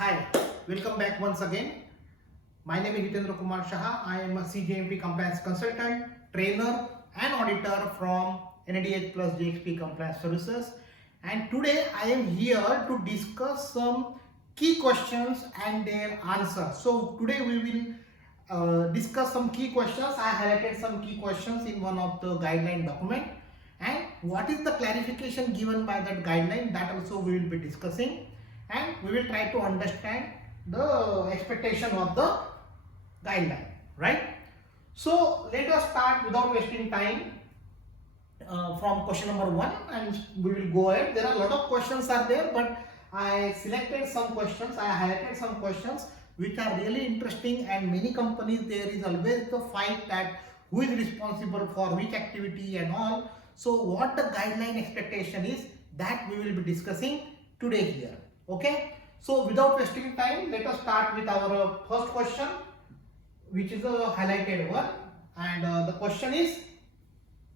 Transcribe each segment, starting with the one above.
Hi, welcome back once again. My name is Hitendra Kumar Shah. I am a GMP compliance consultant, trainer and auditor from NADH plus GXP compliance services. And today I am here to discuss some key questions and their answers. So today we will discuss some key questions. I highlighted some key questions in one of the guideline document. And what is the clarification given by that guideline, that also we will be discussing. And we will try to understand the expectation of the guideline, right? So let us start without wasting time from question number 1, and we will go ahead. There are a lot of questions are there, but I selected some questions, I highlighted some questions which are really interesting, and many companies there is always the fight that who is responsible for which activity and all. So what the guideline expectation is, that we will be discussing today here. Okay, so without wasting time, let us start with our first question, which is a highlighted one, and the question is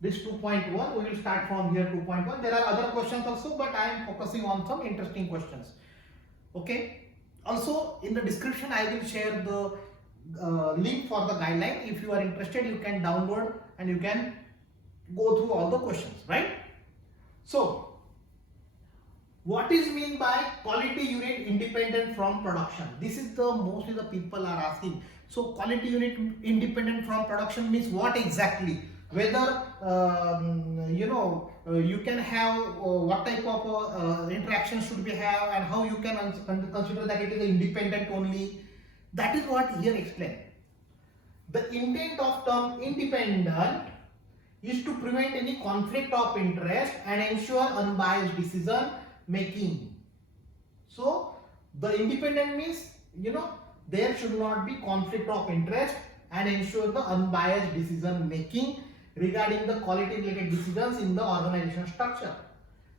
this 2.1. We will start from here 2.1. There are other questions also, but I am focusing on some interesting questions. Okay, also in the description I will share the link for the guideline. If you are interested, you can download and you can go through all the questions, right? So what is mean by quality unit independent from production? This is the mostly the people are asking. So quality unit independent from production means what exactly? Whether you can have what type of interaction should we have, and how you can consider that it is independent only. That is what here explained. The intent of term independent is to prevent any conflict of interest and ensure unbiased decision making. So the independent means, there should not be conflict of interest and ensure the unbiased decision making regarding the quality related decisions in the organization structure.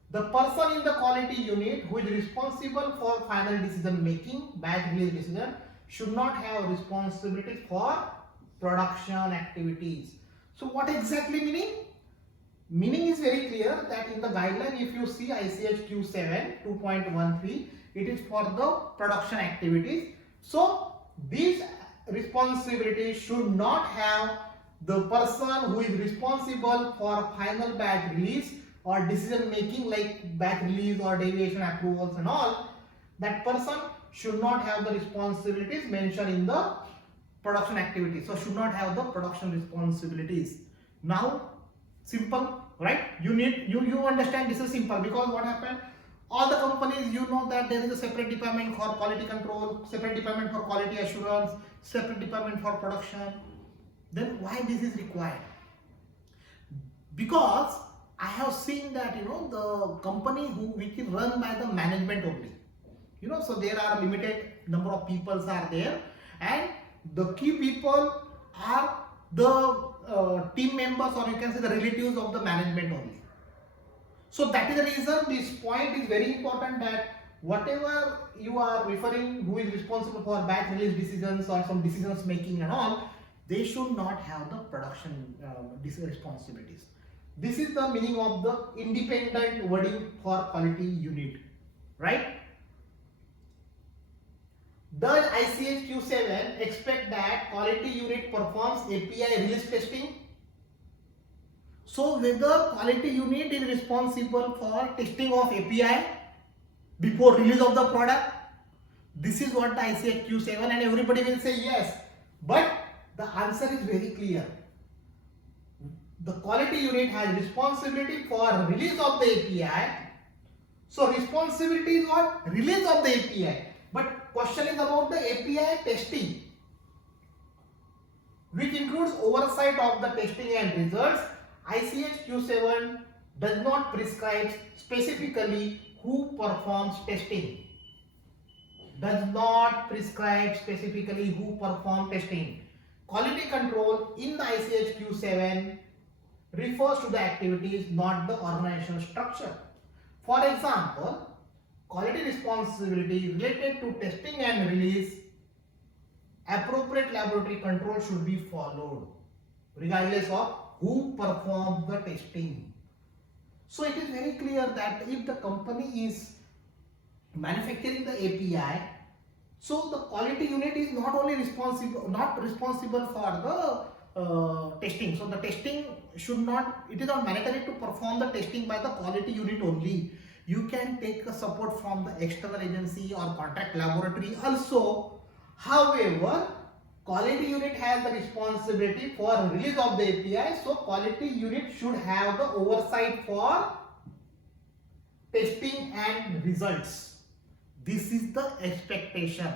The person in the quality unit who is responsible for final decision making, batch release decision, should not have responsibilities for production activities. So what exactly meaning? Meaning is very clear that in the guideline, if you see ICH Q7 2.13, it is for the production activities. So these responsibilities should not have the person who is responsible for final batch release or decision making like batch release or deviation approvals and all. That person should not have the responsibilities mentioned in the production activities. So should not have the production responsibilities. Now simple, right? You understand this is simple, because what happened, all the companies, that there is a separate department for quality control, separate department for quality assurance, separate department for production. Then why this is required? Because I have seen that the company which is run by the management only, so there are limited number of people are there, and the key people are the team members, or you can say the relatives of the management only. So that is the reason this point is very important, that whatever you are referring who is responsible for batch release decisions or some decisions making and all, they should not have the production responsibilities. This is the meaning of the independent wording for quality unit, right? Does ICH Q7 expect that quality unit performs API release testing? So whether quality unit is responsible for testing of API before release of the product? This is what the ICH Q7, and everybody will say yes. But the answer is very clear. The quality unit has responsibility for release of the API. So responsibility is what? Release of the API. But question is about the API testing, which includes oversight of the testing and results. ICH Q7 does not prescribe specifically who performs testing. Does not prescribe specifically who performs testing. Quality control in the ICH Q7 refers to the activities, not the organizational structure. For example, quality responsibility related to testing and release, appropriate laboratory control should be followed regardless of who performs the testing. So it is very clear that if the company is manufacturing the API, So the quality unit is not only responsible for the testing. So the testing should not, it is not mandatory to perform the testing by the quality unit only. You can take a support from the external agency or contract laboratory also. However, quality unit has the responsibility for release of the API. So quality unit should have the oversight for testing and results. This is the expectation.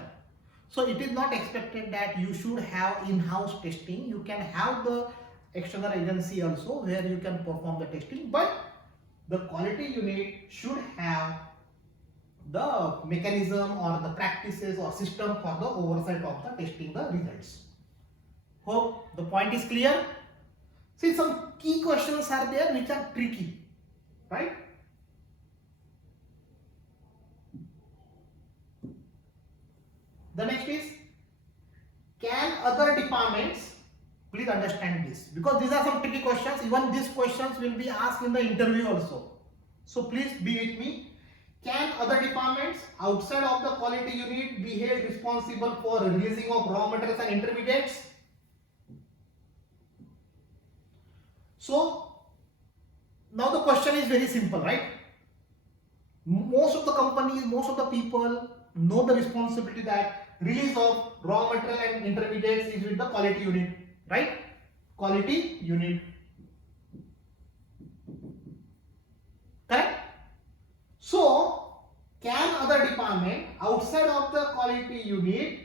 So it is not expected that you should have in-house testing. You can have the external agency also where you can perform the testing, but the quality unit should have the mechanism or the practices or system for the oversight of the testing the results. Hope the point is clear. See, some key questions are there which are tricky, right? The next is, can other departments, please understand this because these are some tricky questions. Even these questions will be asked in the interview also. So please be with me. Can other departments outside of the quality unit be held responsible for releasing of raw materials and intermediates? So now the question is very simple, right? Most of the companies, most of the people know the responsibility that release of raw material and intermediates is with the quality unit, right? Quality unit. Correct? So, can other department outside of the quality unit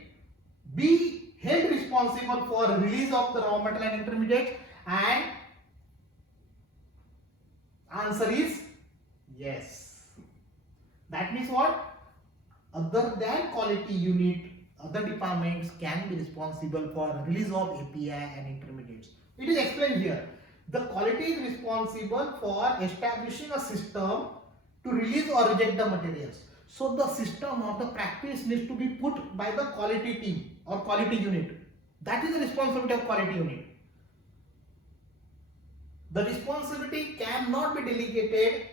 be held responsible for release of the raw material and intermediates? And answer is yes. That means what? Other than quality unit, other departments can be responsible for release of API and intermediates. It is explained here. The quality is responsible for establishing a system to release or reject the materials. So the system or the practice needs to be put by the quality team or quality unit. That is the responsibility of quality unit. The responsibility cannot be delegated.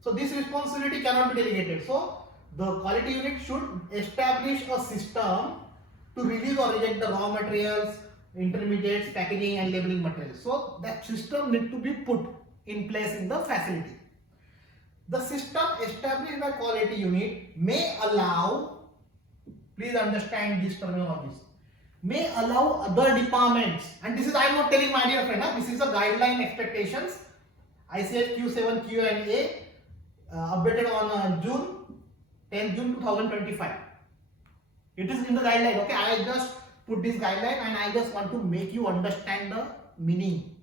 So this responsibility cannot be delegated. So the quality unit should establish a system to release or reject the raw materials, intermediates, packaging and labeling materials. So that system needs to be put in place in the facility. The system established by quality unit may allow, please understand these terminologies, may allow other departments, and this is I am not telling my dear friend, this is a guideline expectations, ICH Q7 Q&A updated on June 2025. It is in the guideline. Okay, I just put this guideline and I just want to make you understand the meaning.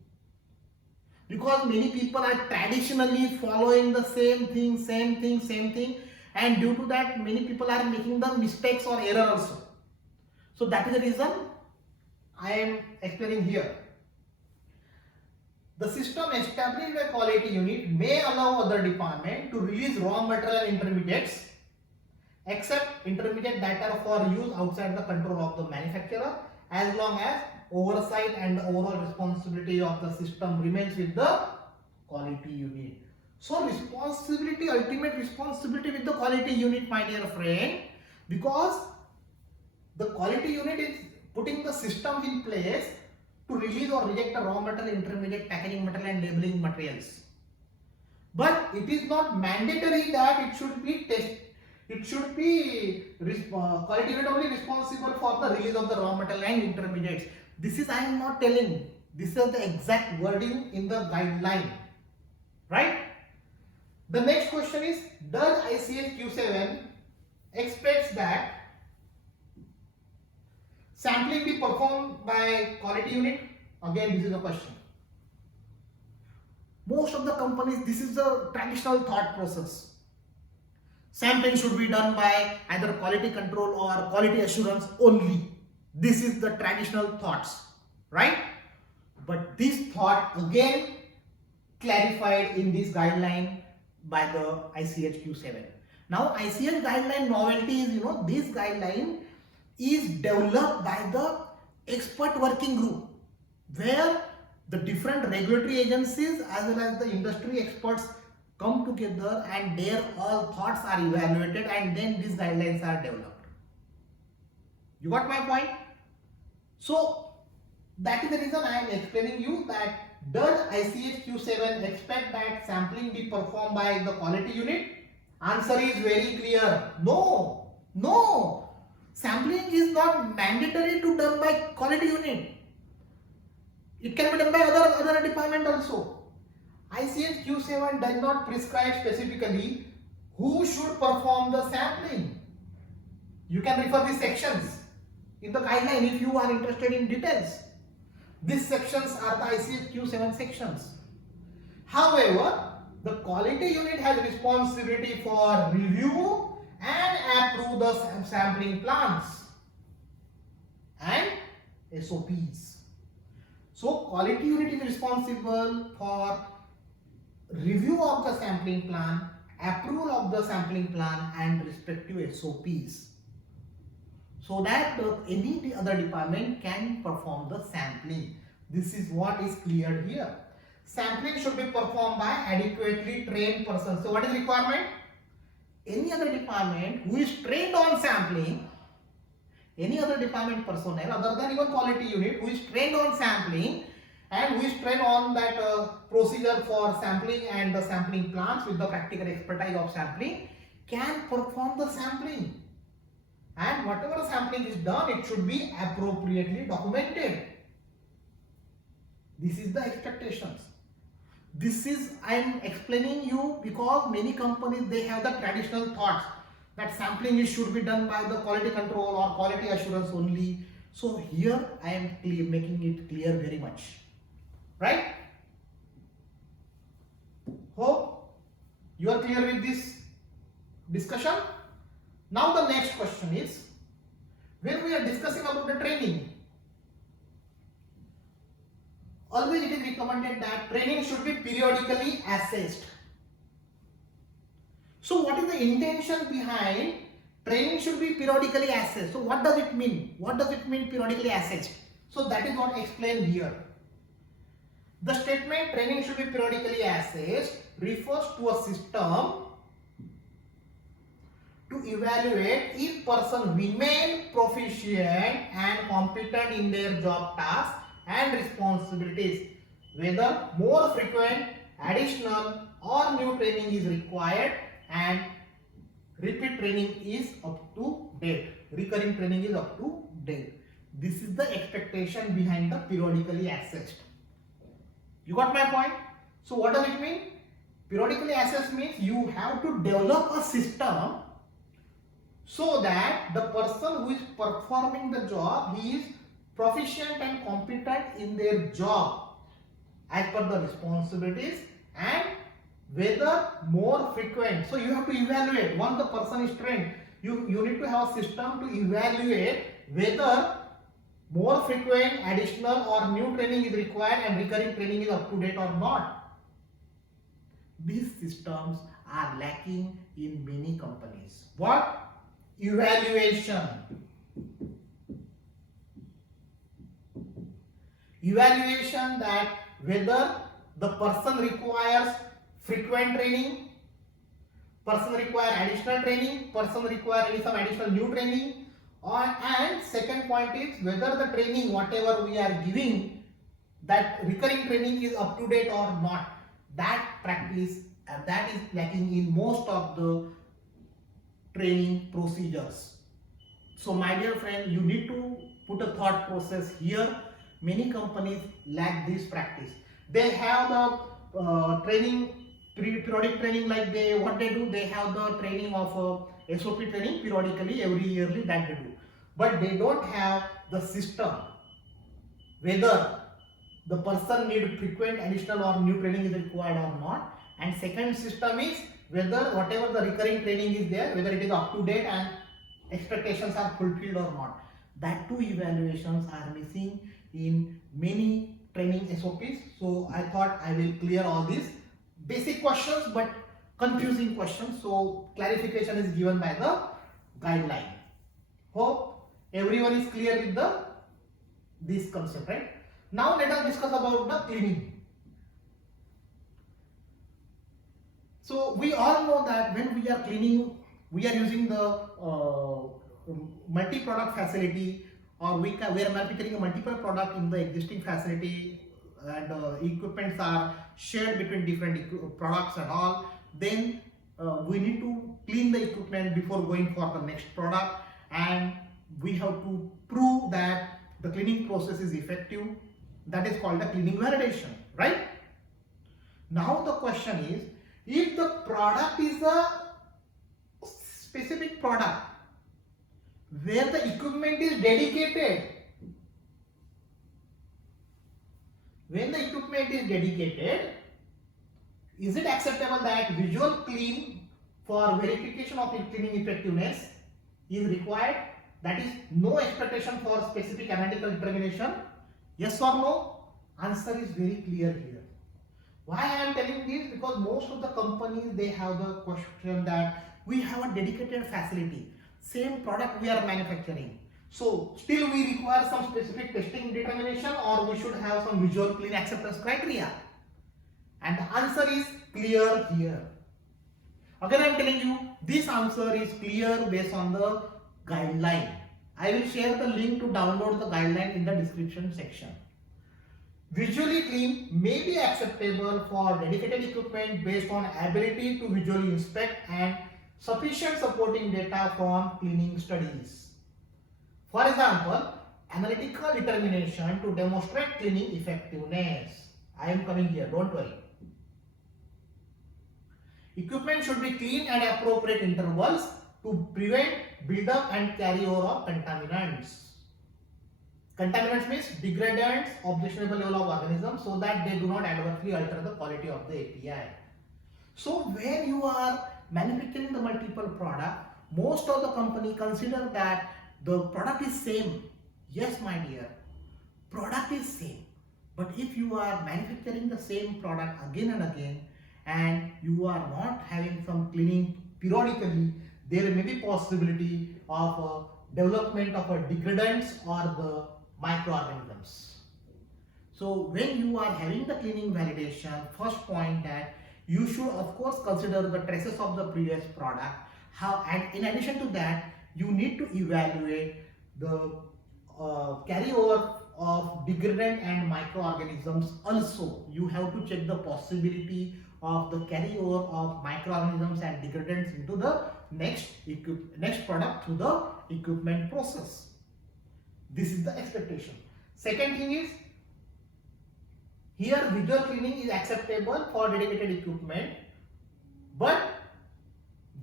Because many people are traditionally following the same thing, and due to that many people are making the mistakes or error also. So that is the reason I am explaining here. The system established by quality unit may allow other department to release raw material and intermediates except intermediate that are for use outside the control of the manufacturer, as long as oversight and the overall responsibility of the system remains with the quality unit. So responsibility, ultimate responsibility with the quality unit, my dear friend, because the quality unit is putting the system in place to release or reject the raw material, intermediate, packaging material and labeling materials. But it is not mandatory that it should be tested. It should be quality unit only responsible for the release of the raw material and intermediates. This is I am not telling. This is the exact wording in the guideline. Right? The next question is, does ICH Q7 expects that sampling be performed by quality unit? Again, this is a question. Most of the companies, this is the traditional thought process. Sampling should be done by either quality control or quality assurance only. This is the traditional thoughts, right? But this thought again clarified in this guideline by the ICH Q7. Now ICH guideline novelty is, this guideline is developed by the expert working group where the different regulatory agencies as well as the industry experts come together and their all thoughts are evaluated and then these guidelines are developed. You got my point? So that is the reason I am explaining you that does ICH Q7 expect that sampling be performed by the quality unit? Answer is very clear. No. No. Sampling is not mandatory to done by quality unit. It can be done by other department also. ICH Q7 does not prescribe specifically who should perform the sampling. You can refer these sections in the guideline if you are interested in details. These sections are the ICH Q7 sections. However, the quality unit has responsibility for review and approve the sampling plans and SOPs. So, quality unit is responsible for review of the sampling plan, approval of the sampling plan and respective SOPs, so that any other department can perform the sampling. This is what is cleared here. Sampling should be performed by adequately trained persons. So what is the requirement? Any other department who is trained on sampling, any other department personnel other than even quality unit who is trained on sampling and who is trained on that procedure for sampling and the sampling plans with the practical expertise of sampling can perform the sampling. And whatever sampling is done, it should be appropriately documented. This is the expectations. This is, I am explaining you because many companies, they have the traditional thoughts that sampling should be done by the quality control or quality assurance only. So here I am making it clear very much. Right? Hope you are clear with this discussion. Now the next question is, when we are discussing about the training, always it is recommended that training should be periodically assessed. So what is the intention behind training should be periodically assessed? So what does it mean? What does it mean periodically assessed? So that is what explained here. The statement training should be periodically assessed refers to a system to evaluate if person remain proficient and competent in their job tasks and responsibilities, whether more frequent, additional or new training is required and repeat training is up to date, recurring training is up to date. This is the expectation behind the periodically assessed. You got my point? So what does it mean? Periodically assessed means you have to develop a system so that the person who is performing the job, he is proficient and competent in their job as per the responsibilities and whether more frequent. So you have to evaluate once the person is trained. You need to have a system to evaluate whether more frequent, additional or new training is required and recurring training is up to date or not. These systems are lacking in many companies. What? Evaluation. Evaluation that whether the person requires frequent training, person require additional training, person require some additional new training, and second point is whether the training whatever we are giving, that recurring training is up to date or not. That practice that is lacking in most of the training procedures. So my dear friend, you need to put a thought process here. Many companies lack this practice. They have the training, periodic training, like what they do, they have the training of SOP training periodically, every yearly, that they do. But they don't have the system whether the person need frequent, additional or new training is required or not. And second system is whether whatever the recurring training is there, whether it is up to date and expectations are fulfilled or not. That two evaluations are missing in many training SOPs. So I thought I will clear all these basic questions but confusing questions. So clarification is given by the guideline. Hope everyone is clear with this concept, right? Now let us discuss about the cleaning. So we all know that when we are cleaning, we are using the multi-product facility, or we are manufacturing a multiple product in the existing facility, and equipments are shared between different products and all, then we need to clean the equipment before going for the next product, and we have to prove that the cleaning process is effective. That is called the cleaning validation, right? Now the question is, if the product is a specific product where the equipment is dedicated, when the equipment is dedicated, is it acceptable that visual clean for verification of cleaning effectiveness is required? That is, no expectation for specific analytical determination. Yes or no? Answer is very clear here. Why I am telling this? Because most of the companies, they have the question that we have a dedicated facility, same product we are manufacturing, so still we require some specific testing determination, or we should have some visual clean acceptance criteria. And the answer is clear here. Again I am telling you, this answer is clear based on the guideline. I will share the link to download the guideline in the description section. Visually clean may be acceptable for dedicated equipment based on ability to visually inspect and sufficient supporting data from cleaning studies. For example, analytical determination to demonstrate cleaning effectiveness. I am coming here, don't worry. Equipment should be clean at appropriate intervals to prevent buildup and carryover of contaminants. Contaminants means degradants, objectionable level of organisms, so that they do not adversely alter the quality of the API. So when you are manufacturing the multiple product, most of the company consider that the product is same. Yes, my dear, product is same. But if you are manufacturing the same product again and again, and you are not having some cleaning periodically, there may be possibility of development of a degradants or the microorganisms. So when you are having the cleaning validation, first point that you should of course consider the traces of the previous product. And in addition to that, you need to evaluate the carryover of degradant and microorganisms. Also, you have to check the possibility of the carryover of microorganisms and degradants into the next product through the equipment process. This is the expectation. Second thing is, here visual cleaning is acceptable for dedicated equipment, but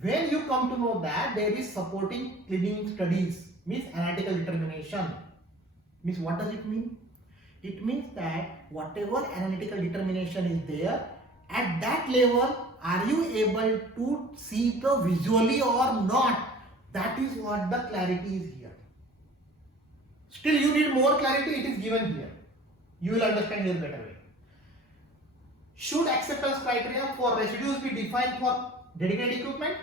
when you come to know that there is supporting cleaning studies, means analytical determination. Means what does it mean? It means that whatever analytical determination is there, at that level, are you able to see the visually or not? That is what the clarity is here. Still you need more clarity, it is given here. You will understand here better way. Should acceptance criteria for residues be defined for dedicated equipment?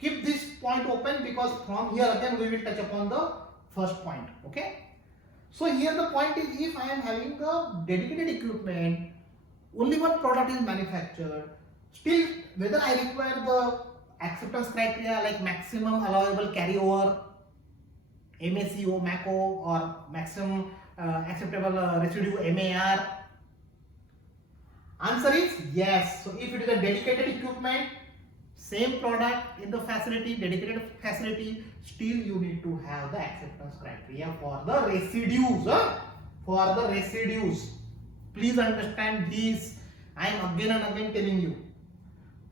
Keep this point open, because from here again we will touch upon the first point. Okay. So here the point is, if I am having the dedicated equipment, only one product is manufactured, still whether I require the acceptance criteria like maximum allowable carryover, MACO, MACO, or maximum acceptable residue, MAR. Answer is yes. So if it is a dedicated equipment, same product in the facility, dedicated facility, still you need to have the acceptance criteria for the residues. For the residues. Please understand this. I am again and again telling you.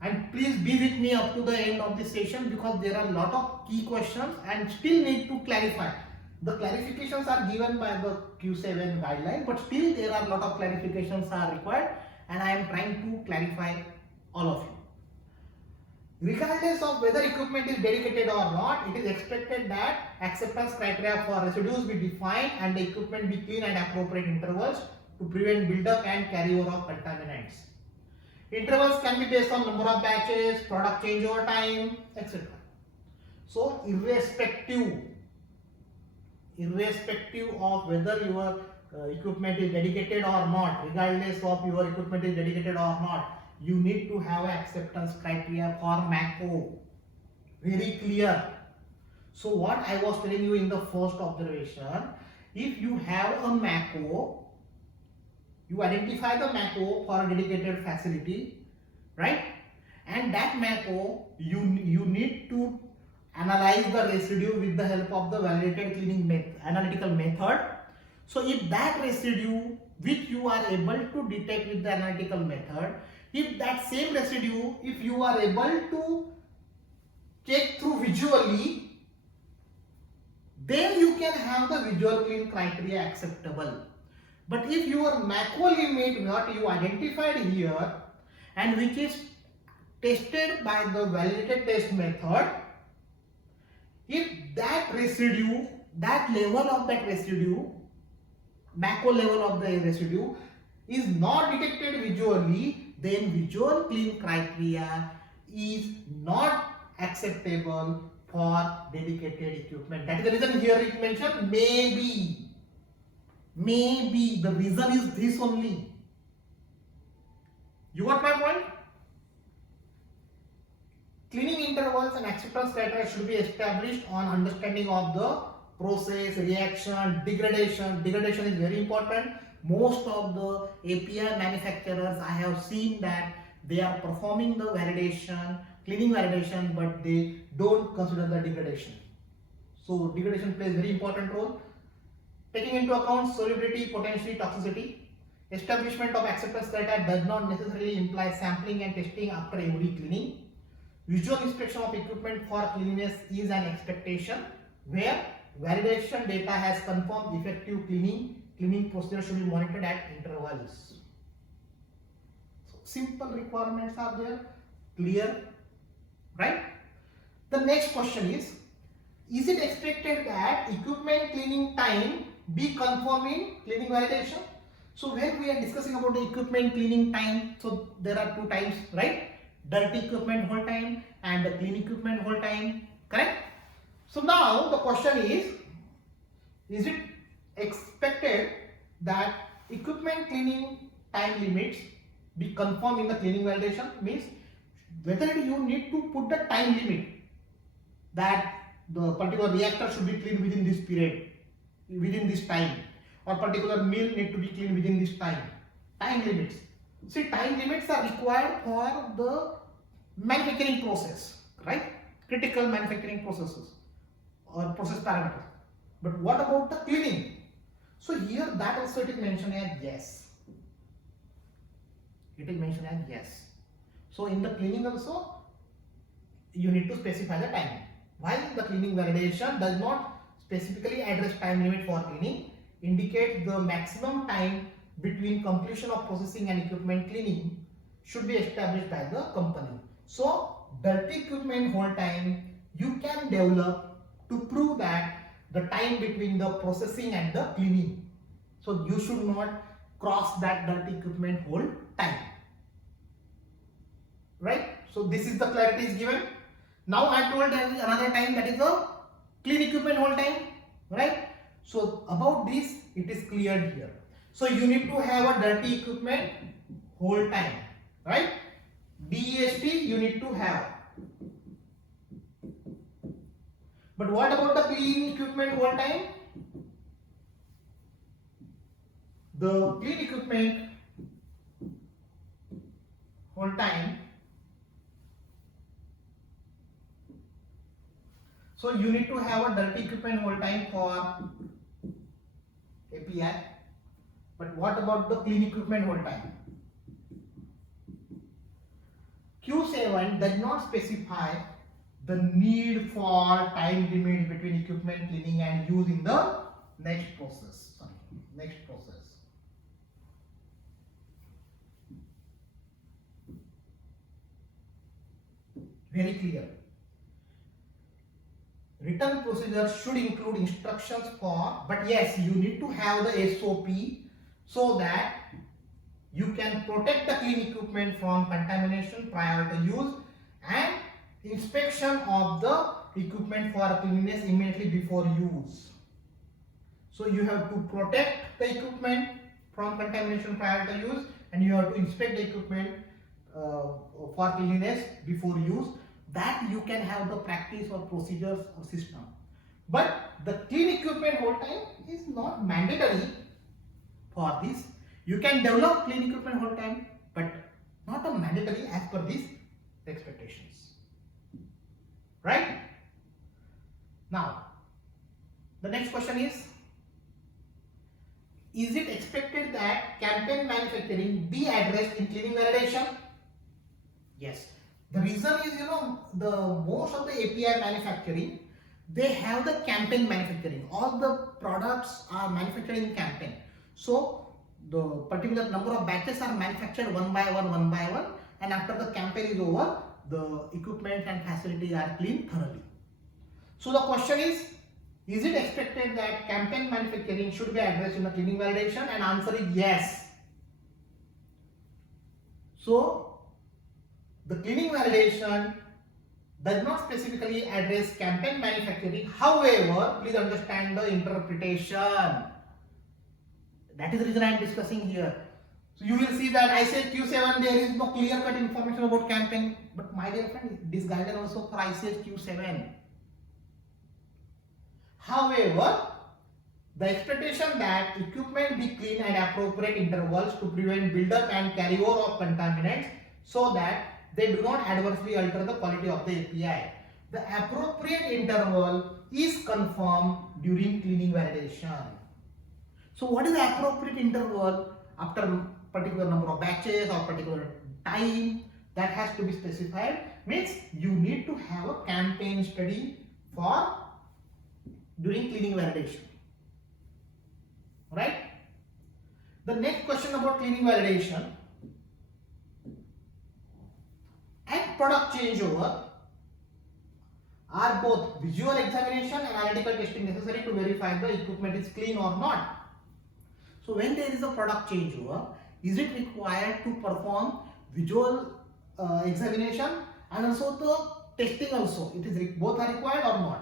And please be with me up to the end of this session, because there are a lot of key questions and still need to clarify. The clarifications are given by the Q7 guideline, but still there are a lot of clarifications are required, and I am trying to clarify all of you. Regardless of whether equipment is dedicated or not, it is expected that acceptance criteria for residues be defined and the equipment be clean at appropriate intervals to prevent buildup and carryover of contaminants. Intervals can be based on number of batches, product changeover time, etc. So irrespective of whether your equipment is dedicated or not, regardless of your equipment is dedicated or not, you need to have acceptance criteria for MACO. Very clear. So what I was telling you in the first observation, if you have a MACO, you identify the MACO for a dedicated facility, right? And that MACO, you need to analyze the residue with the help of the validated cleaning analytical method. So if that residue which you are able to detect with the analytical method, if that same residue, if you are able to check through visually, then you can have the visual clean criteria acceptable. But if your MACO limit, what you identified here and which is tested by the validated test method, if that residue, that level of that residue, MACO level of the residue is not detected visually, then visual clean criteria is not acceptable for dedicated equipment. That is the reason here it mentioned maybe. Maybe the reason is this only. You got my point? Cleaning intervals and acceptance criteria should be established on understanding of the process, reaction, degradation. Degradation is very important. Most of the API manufacturers, I have seen that they are performing the validation, cleaning validation, but they don't consider the degradation. So degradation plays very important role. Taking into account solubility, potentially toxicity, establishment of acceptance criteria does not necessarily imply sampling and testing after every cleaning. Visual inspection of equipment for cleanliness is an expectation where validation data has confirmed effective cleaning procedure should be monitored at intervals. So simple requirements are there, clear, right? The next question is it expected that equipment cleaning time be confirmed in cleaning validation? So when we are discussing about the equipment cleaning time, so there are two times, right? Dirty equipment hold time and the clean equipment hold time, correct? So now the question is it expected that equipment cleaning time limits be confirmed in the cleaning validation? Means whether you need to put the time limit that the particular reactor should be cleaned within this period, within this time, or particular mill need to be cleaned within this time. Time limits. See, time limits are required for the manufacturing process, right? Critical manufacturing processes or process parameters. But what about the cleaning? So here that also it is mentioned as yes. It is mentioned as yes. So in the cleaning also, you need to specify the time. While the cleaning validation does not specifically address time limit for cleaning, indicates the maximum time between completion of processing and equipment cleaning should be established by the company. So dirty equipment hold time you can develop to prove that the time between the processing and the cleaning. So you should not cross that dirty equipment hold time. Right? So this is the clarity is given. Now I told another time, that is the clean equipment hold time, right? So about this it is cleared here. So you need to have a dirty equipment hold time, right? DEST you need to have. But what about the clean equipment hold time? The clean equipment hold time, so you need to have a dirty equipment hold time for API. But what about the clean equipment hold time? Q7 does not specify the need for time limit between equipment cleaning and use in the next process. Very clear. Written procedure should include instructions for, but yes, you need to have the SOP so that you can protect the clean equipment from contamination prior to use and inspection of the equipment for cleanliness immediately before use. So you have to protect the equipment from contamination prior to use, and you have to inspect the equipment for cleanliness before use. That you can have the practice or procedures or system. But the clean equipment hold time is not mandatory for this. You can develop clean equipment hold time, but not a mandatory as per these expectations. Right? Now, the next question is it expected that campaign manufacturing be addressed in cleaning validation? Yes. The reason is, the most of the API manufacturing, they have the campaign manufacturing. All the products are manufactured in campaign. So the particular number of batches are manufactured one by one, and after the campaign is over, the equipment and facility are cleaned thoroughly. So the question is it expected that campaign manufacturing should be addressed in the cleaning validation? And answer is yes. So the cleaning validation does not specifically address campaign manufacturing. However, please understand the interpretation. That is the reason I am discussing here. So you will see that I say Q7, there is no clear-cut information about campaign. But my dear friend, this guideline also for ICH Q7. However, the expectation that equipment be cleaned at appropriate intervals to prevent build-up and carryover of contaminants so that they do not adversely alter the quality of the API. The appropriate interval is confirmed during cleaning validation. So what is the appropriate interval after particular number of batches or particular time that has to be specified? Means you need to have a campaign study for during cleaning validation. Right? The next question about cleaning validation and product changeover, are both visual examination and analytical testing necessary to verify the equipment is clean or not? So when there is a product changeover, is it required to perform visual examination and also the testing also? Both are required or not?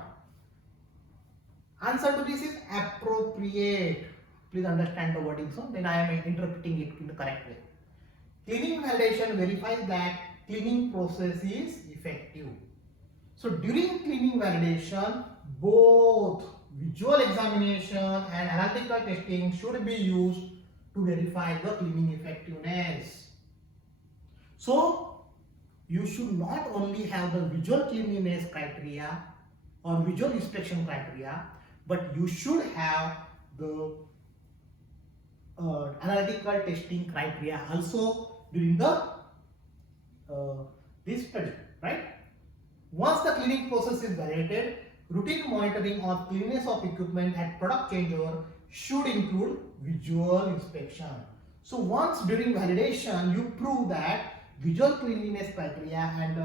Answer to this is appropriate. Please understand the wording, so then I am interpreting it in the correct way. Cleaning validation verifies that cleaning process is effective. So during cleaning validation, both visual examination and analytical testing should be used to verify the cleaning effectiveness. So you should not only have the visual cleanliness criteria or visual inspection criteria, but you should have the analytical testing criteria also during the this study, right? Once the cleaning process is validated, routine monitoring of cleanliness of equipment at product changeover should include visual inspection. So once during validation you prove that visual cleanliness criteria and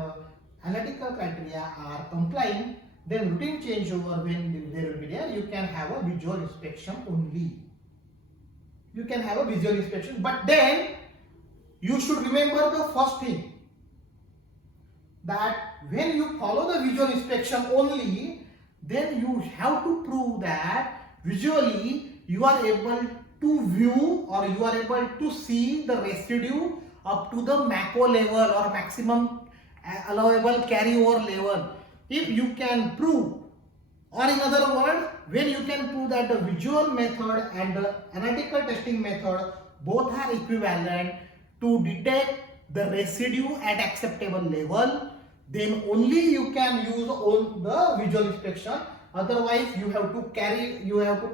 analytical criteria are complying, then routine changeover, when there will be there, you can have a visual inspection only. You can have a visual inspection, but then you should remember the first thing, that when you follow the visual inspection only, then you have to prove that visually you are able to view or you are able to see the residue up to the macro level or maximum allowable carryover level. If you can prove, or in other words, when you can prove that the visual method and the analytical testing method both are equivalent to detect the residue at acceptable level, then only you can use the visual inspection. Otherwise, you have to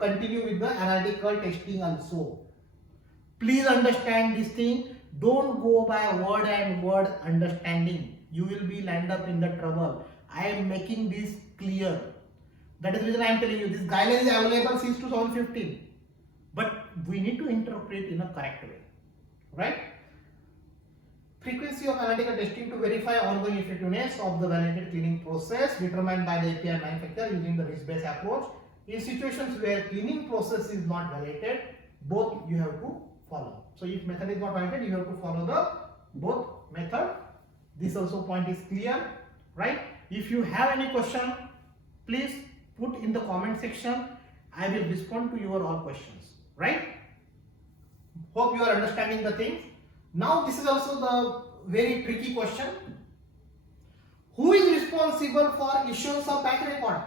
continue with the analytical testing also. Please understand this thing. Don't go by word and word understanding. You will be land up in the trouble. I am making this clear. That is the reason I am telling you this guideline is available since 2015. But we need to interpret in a correct way. Right? Frequency of analytical testing to verify ongoing effectiveness of the validated cleaning process determined by the API manufacturer using the risk-based approach. In situations where cleaning process is not validated, both you have to follow. So if method is not validated, you have to follow the both method. This also point is clear, right? If you have any question, please put in the comment section. I will respond to your all questions, right? Hope you are understanding the things. Now this is also the very tricky question. Who is responsible for issuance of batch record?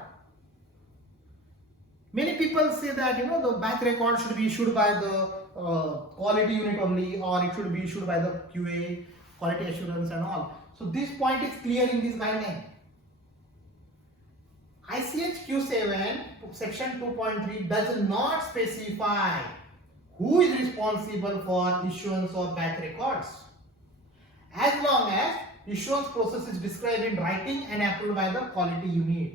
Many people say that the batch record should be issued by the quality unit only, or it should be issued by the QA, quality assurance and all. So this point is clear in this guideline. ICH Q7 section 2.3 does not specify who is responsible for issuance of batch records, as long as issuance process is described in writing and approved by the quality unit.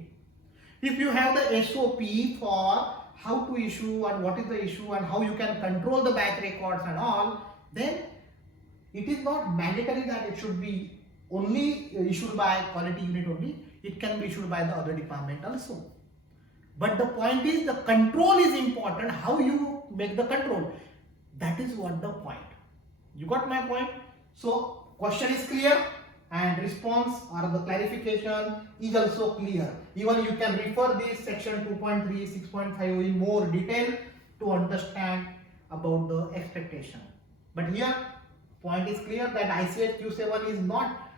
If you have the SOP for how to issue and what is the issue and how you can control the batch records and all, then it is not mandatory that it should be only issued by quality unit only. It can be issued by the other department also. But the point is, the control is important. How you make the control, that is what the point. You got my point? So question is clear and response or the clarification is also clear. Even you can refer this section 2.3, 6.5 in more detail to understand about the expectation. But here point is clear that ICH Q7 is not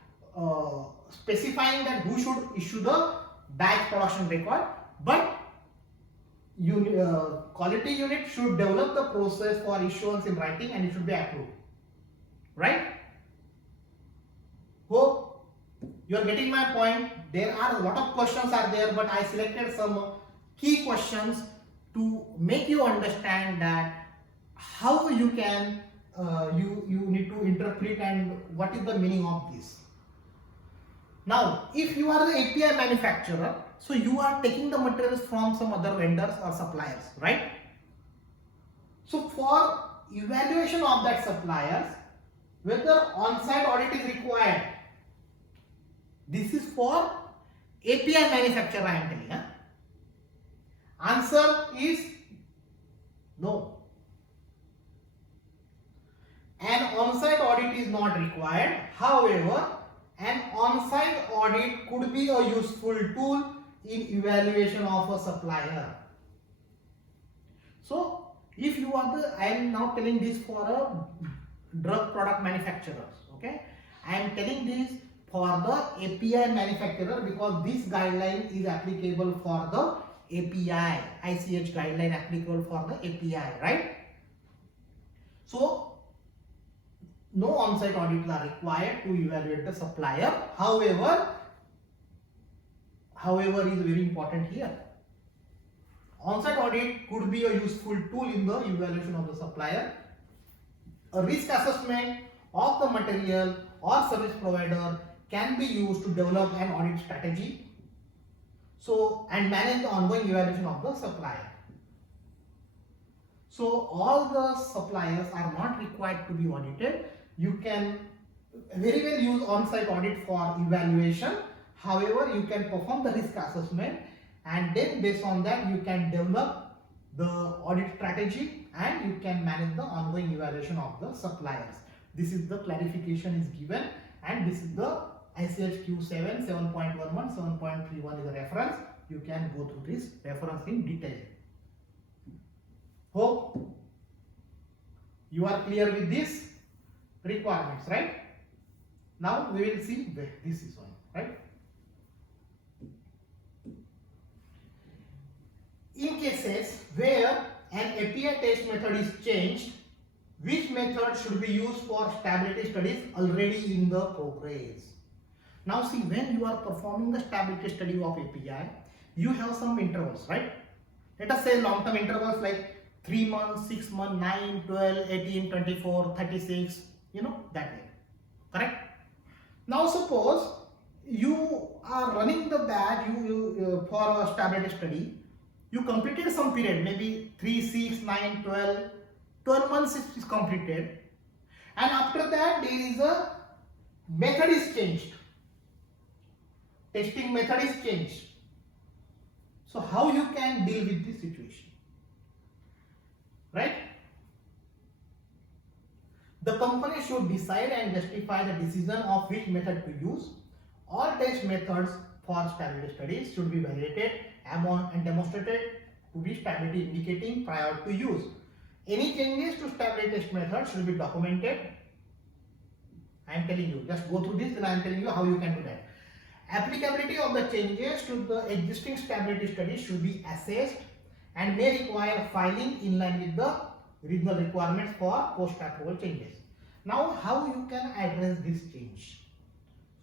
specifying that who should issue the batch production record, but quality unit should develop the process for issuance in writing and it should be approved. Right? Hope you are getting my point. There are a lot of questions are there, but I selected some key questions to make you understand that how you can you need to interpret and what is the meaning of this. Now, if you are the API manufacturer, so you are taking the materials from some other vendors or suppliers, right? So for evaluation of that suppliers, whether on-site audit is required, this is for API manufacturer I am telling. Answer is no. An on-site audit is not required. However, an on-site audit could be a useful tool in evaluation of a supplier. So, if you are I am now telling this for a drug product manufacturers, okay? I am telling this for the API manufacturer because this guideline is applicable for the API, ICH guideline applicable for the API, right? So, no on-site audits are required to evaluate the supplier. However is very important here. On-site audit could be a useful tool in the evaluation of the supplier. A risk assessment of the material or service provider can be used to develop an audit strategy. So, and manage the ongoing evaluation of the supplier. So, all the suppliers are not required to be audited. You can very well use on-site audit for evaluation. However, you can perform the risk assessment and then based on that you can develop the audit strategy and you can manage the ongoing evaluation of the suppliers. This is the clarification is given and this is the ICH Q7 7.11, 7.31 is a reference. You can go through this reference in detail. Hope you are clear with this requirements, right? Now we will see where this is on, right? In cases where an API test method is changed, which method should be used for stability studies already in the progress? Now see, when you are performing the stability study of API, you have some intervals, right? Let us say long-term intervals like 3 months, 6 months, 9, 12, 18, 24, 36, that way, correct? Now suppose you are running the batch for a stability study, you completed some period, maybe 3, 6, 9, 12 months is completed, and after that there is a method is changed, testing method is changed. So how you can deal with this situation, right? The company should decide and justify the decision of which method to use. All test methods for stability studies should be validated and demonstrated to be stability indicating prior to use. Any changes to stability test method should be documented. I am telling you, just go through this and I am telling you how you can do that. Applicability of the changes to the existing stability studies should be assessed and may require filing in line with the regional requirements for post-approval changes. Now, how you can address this change?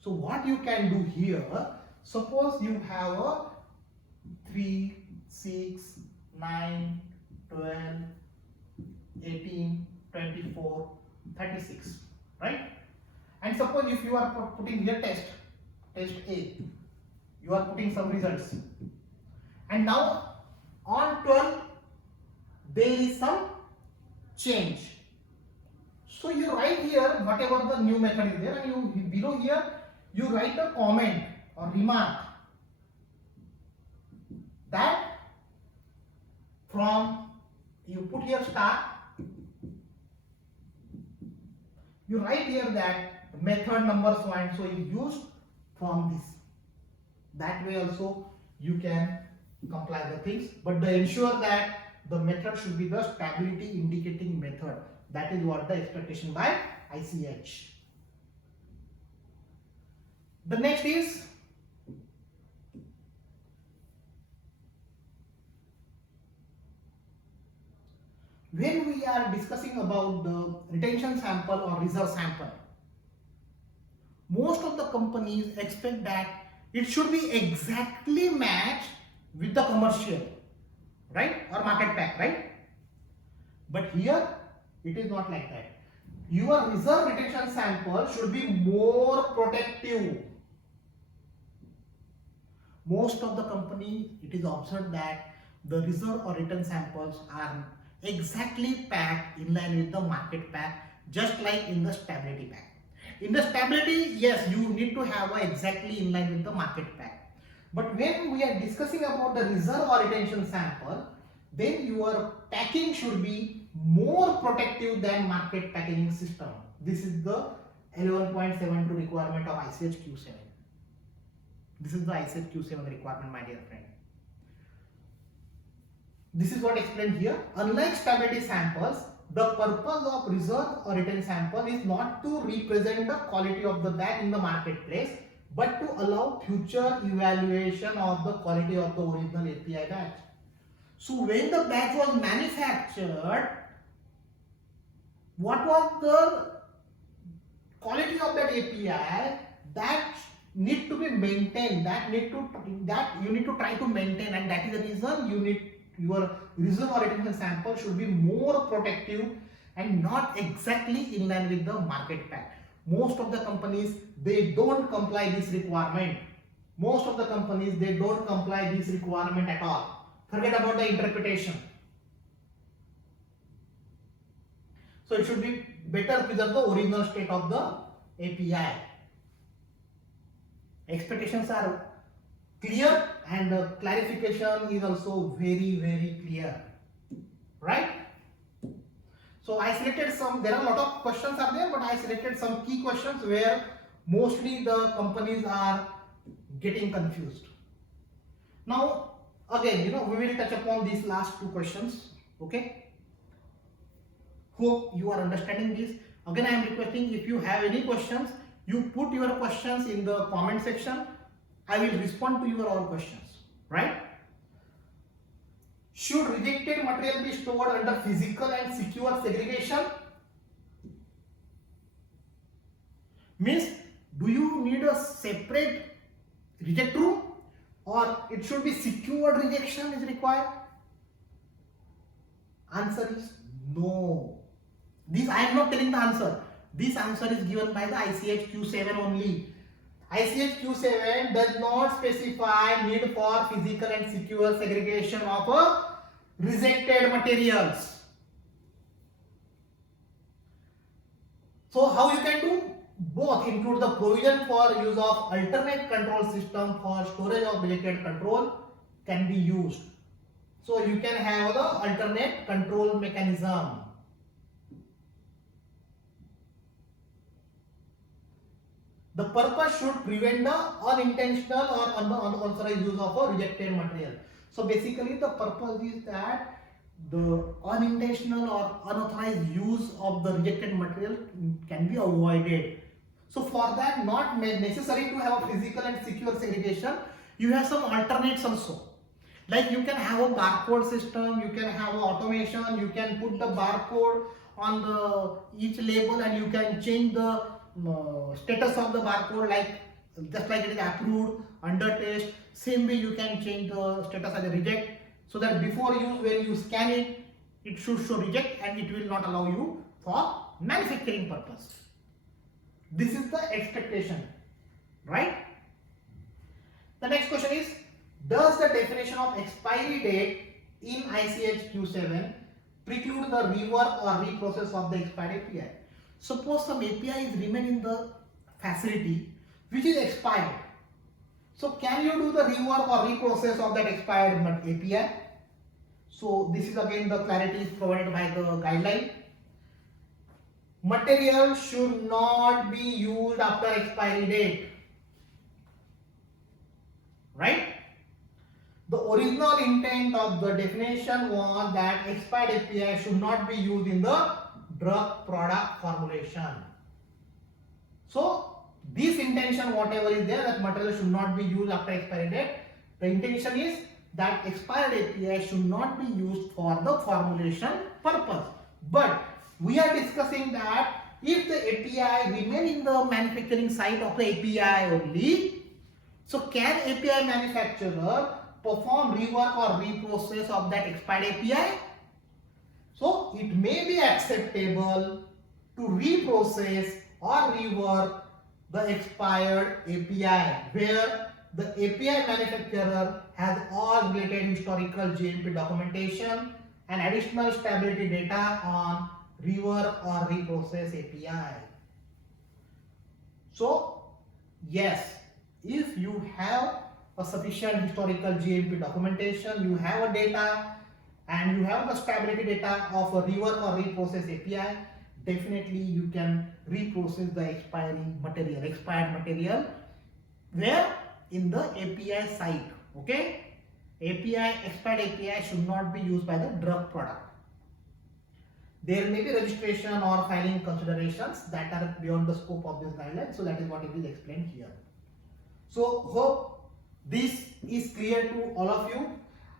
So what you can do here, suppose you have a 3, 6, 9, 12, 18, 24, 36, right? And suppose if you are putting here test A, you are putting some results, and now on 12 there is some change. So you write here whatever the new method is there, and you below here you write a comment or remark that from, you put here star, you write here that method number so and so is used from this. That way also you can comply the things, but ensure that the method should be the stability indicating method. That is what the expectation by ICH. The next is when we are discussing about the retention sample or reserve sample, most of the companies expect that it should be exactly matched with the commercial, right, or market pack, right? But here it is not like that. Your reserve retention sample should be more protective. Most of the company, it is observed that the reserve or return samples are exactly packed in line with the market pack, just like in the stability pack. In the stability, yes, you need to have exactly in line with the market pack. But when we are discussing about the reserve or retention sample, then your packing should be more protective than market packaging system. This is the 11.72 requirement of ICH Q7. This is the ICH Q7 requirement, my dear friend. This is what explained here. Unlike stability samples, the purpose of reserve or return sample is not to represent the quality of the bag in the marketplace, but to allow future evaluation of the quality of the original API batch. So when the batch was manufactured, what was the quality of that API that need to be maintained, that you need to try to maintain, and that is the reason you need your reserve or retention sample should be more protective and not exactly in line with the market pack. Most of the companies, they don't comply this requirement. Most of the companies, they don't comply this requirement at all. Forget about the interpretation. So it should be better preserve the original state of the API. Expectations are clear and clarification is also very, very clear, right? So I selected some, there are a lot of questions are there, but I selected some key questions where mostly the companies are getting confused. Now again, we will touch upon these last two questions, okay? Hope you are understanding this. Again, I am requesting, if you have any questions, you put your questions in the comment section. I will respond to your all questions, right? Should rejected material be stored under physical and secure segregation? Means, do you need a separate reject room, or it should be secured rejection is required? Answer is no. This I am not telling the answer. This answer is given by the ICH Q7 only. ICH Q7 does not specify need for physical and secure segregation of rejected materials. So how you can do? Both include the provision for use of alternate control system for storage of rejected control can be used. So you can have the alternate control mechanism. The purpose should prevent the unintentional or unauthorized use of a rejected material. So basically the purpose is that the unintentional or unauthorized use of the rejected material can be avoided. So for that, not necessary to have a physical and secure segregation, you have some alternates also. Like you can have a barcode system, you can have automation, you can put the barcode on the each label and you can change the status of the barcode, like just like it is approved, under test. Same way you can change the status as a reject, so that before use, when you scan it, it should show reject and it will not allow you for manufacturing purpose. This is the expectation, right? The next question is, does the definition of expiry date in ICH Q7 preclude the rework or reprocess of the expired API? Suppose some API is remain in the facility which is expired. So can you do the rework or reprocess of that expired API? So this is again the clarity is provided by the guideline. Material should not be used after expiry date, right? The original intent of the definition was that expired API should not be used in the drug product formulation. So this intention, whatever is there, that material should not be used after expiry date, the intention is that expired API should not be used for the formulation purpose. But we are discussing that if the API remain in the manufacturing site of the API only, so can API manufacturer perform rework or reprocess of that expired API? So it may be acceptable to reprocess or rework the expired API where the API manufacturer has all related historical GMP documentation and additional stability data on rework or reprocess API. So yes, if you have a sufficient historical GMP documentation, you have a data and you have the stability data of a rework or reprocess API, definitely you can reprocess the expired material where in the API site. Okay, expired API should not be used by the drug product. There may be registration or filing considerations that are beyond the scope of this guideline, so that is what it is explained here. So hope this is clear to all of you.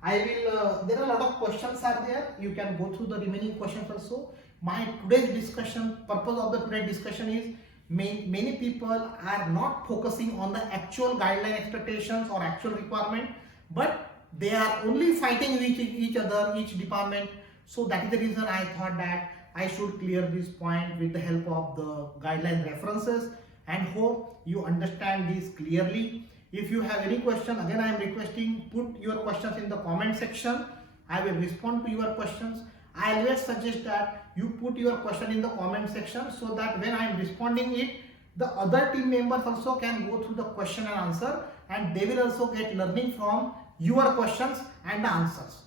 I will there are a lot of questions are there, you can go through the remaining questions also. My today's discussion, purpose of the today's discussion is many people are not focusing on the actual guideline expectations or actual requirement, but they are only fighting with each other, each department. So that is the reason I thought that I should clear this point with the help of the guideline references, and hope you understand this clearly. If you have any question, again I am requesting, put your questions in the comment section. I will respond to your questions. I always suggest that you put your question in the comment section, so that when I am responding it, the other team members also can go through the question and answer, and they will also get learning from your questions and the answers.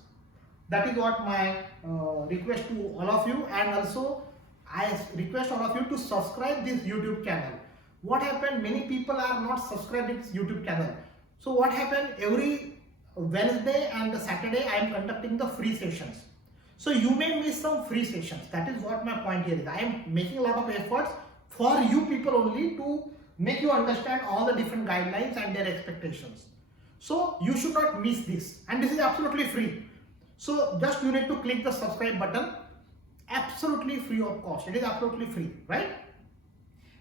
That is what my request to all of you, and also I request all of you to subscribe this YouTube channel. What happened, many people are not subscribed to this YouTube channel. So what happened, every Wednesday and Saturday I am conducting the free sessions. So you may miss some free sessions. That is what my point here is. I am making a lot of efforts for you people only to make you understand all the different guidelines and their expectations. So you should not miss this, and this is absolutely free. So just you need to click the subscribe button, absolutely free of cost. It is absolutely free, right?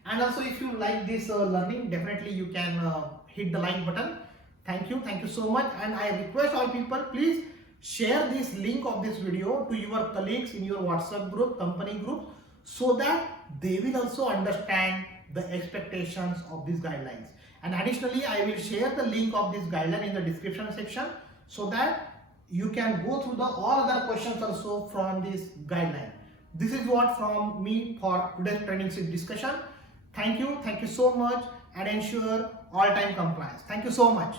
And also if you like this learning, definitely you can hit the like button. Thank you so much, and I request all people, please share this link of this video to your colleagues in your WhatsApp group, company group, so that they will also understand the expectations of these guidelines. And additionally, I will share the link of this guideline in the description section, so that you can go through the all other questions also from this guideline. This is what from me for today's training discussion. Thank you so much, and ensure all time compliance. Thank you so much.